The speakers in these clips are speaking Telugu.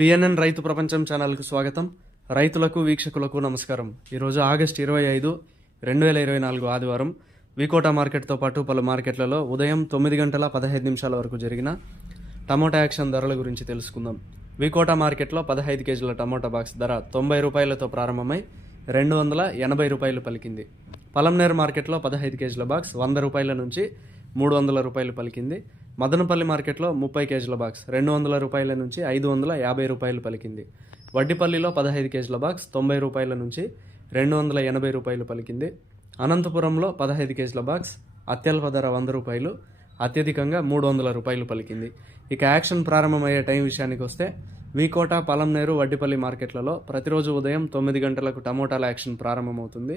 పిఎన్ఎన్ రైతు ప్రపంచం ఛానల్కు స్వాగతం రైతులకు వీక్షకులకు నమస్కారం ఈరోజు ఆగస్ట్ ఇరవై ఐదు రెండు వేల ఇరవై నాలుగు ఆదివారం వికోటా మార్కెట్తో పాటు పలు మార్కెట్లలో ఉదయం తొమ్మిది గంటల పదహైదు నిమిషాల వరకు జరిగిన టమోటా యాక్షన్ ధరల గురించి తెలుసుకుందాం వికోటా మార్కెట్లో పదహైదు కేజీల టమోటా బాక్స్ ధర తొంభై రూపాయలతో ప్రారంభమై రెండు వందల ఎనభై రూపాయలు పలికింది పలంనేర్ మార్కెట్లో పదహైదు కేజీల బాక్స్ వంద రూపాయల నుంచి మూడు వందల రూపాయలు పలికింది మదనపల్లి మార్కెట్లో ముప్పై కేజీల బాక్స్ రెండు వందల రూపాయల నుంచి ఐదు వందల యాభై రూపాయలు పలికింది వడ్డిపల్లిలో పదహైదు కేజీల బాక్స్ తొంభై రూపాయల నుంచి రెండు వందల ఎనభై రూపాయలు పలికింది అనంతపురంలో పదహైదు కేజీల బాక్స్ అత్యల్ప ధర వంద రూపాయలు అత్యధికంగా మూడు వందల రూపాయలు పలికింది ఇక యాక్షన్ ప్రారంభమయ్యే టైం విషయానికి వస్తే వికోట పలంనేరు వడ్డిపల్లి మార్కెట్లలో ప్రతిరోజు ఉదయం తొమ్మిది గంటలకు టమోటాల యాక్షన్ ప్రారంభమవుతుంది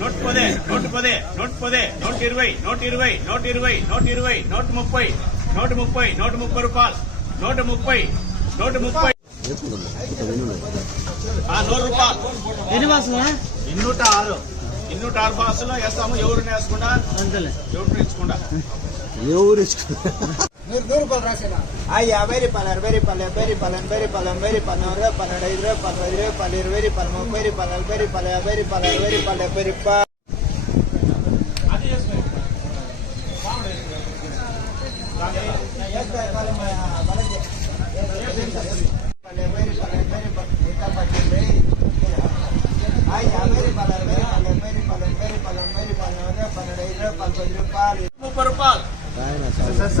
నూట పదే నూట పదే నూట పదే నూట ఇరవై నూట ఇరవై నూట ఇరవై నూట ఇరవై నూట ముప్పై నూట ముప్పై నూట ముప్పై రూపాయలు నూట ముప్పై నూట ముప్పై నూరు రూపాయలు ఇన్నూట ఆరు ఇన్నూట ఆరు బాసులు వేస్తాము ఎవరు వేసుకుంటా ఎవరు ఎవరు ஐயா வெறி பலர் வெறி பல வெறி பலன் வெறி பலம் வெறி பலம் இருபது பன்னெண்டு இருபது பன்னெண்டு இருபது பல்லீர் வெறி பலம் வெறி பலர் வெறி பல வெறி பல வெறி பல பெரிப்பா ಎಂದರೆ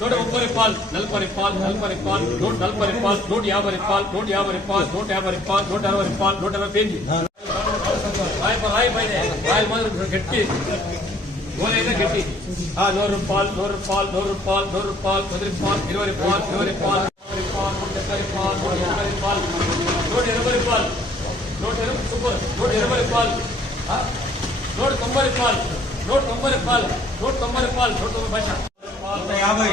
நோட் ஒவ்வொரு பால் நல்பரை பால் நல்பரை பால் நோட் நல்பரை பால் நோட் யாபரை பால் நோட் யாபரை பால் நோட் யாபரை பால் நோட் அறுபரை பால் நோட் அறுபது பேஞ்சு கெட்டி கெட்டி ஆ நூறு பால் நூறு பால் நூறு பால் நூறு பால் முதிரி பால் இருபது பால் இருபது பால் பால் நூற்றி பால் நூற்றி பால் நோட் இருபது பால் நோட் சூப்பர் நோட் இருபது பால் நோட் தொம்பது பால் நோட் தொம்பது பால் நோட் தொம்பது பால் நோட் தொம்பது பால் யாபை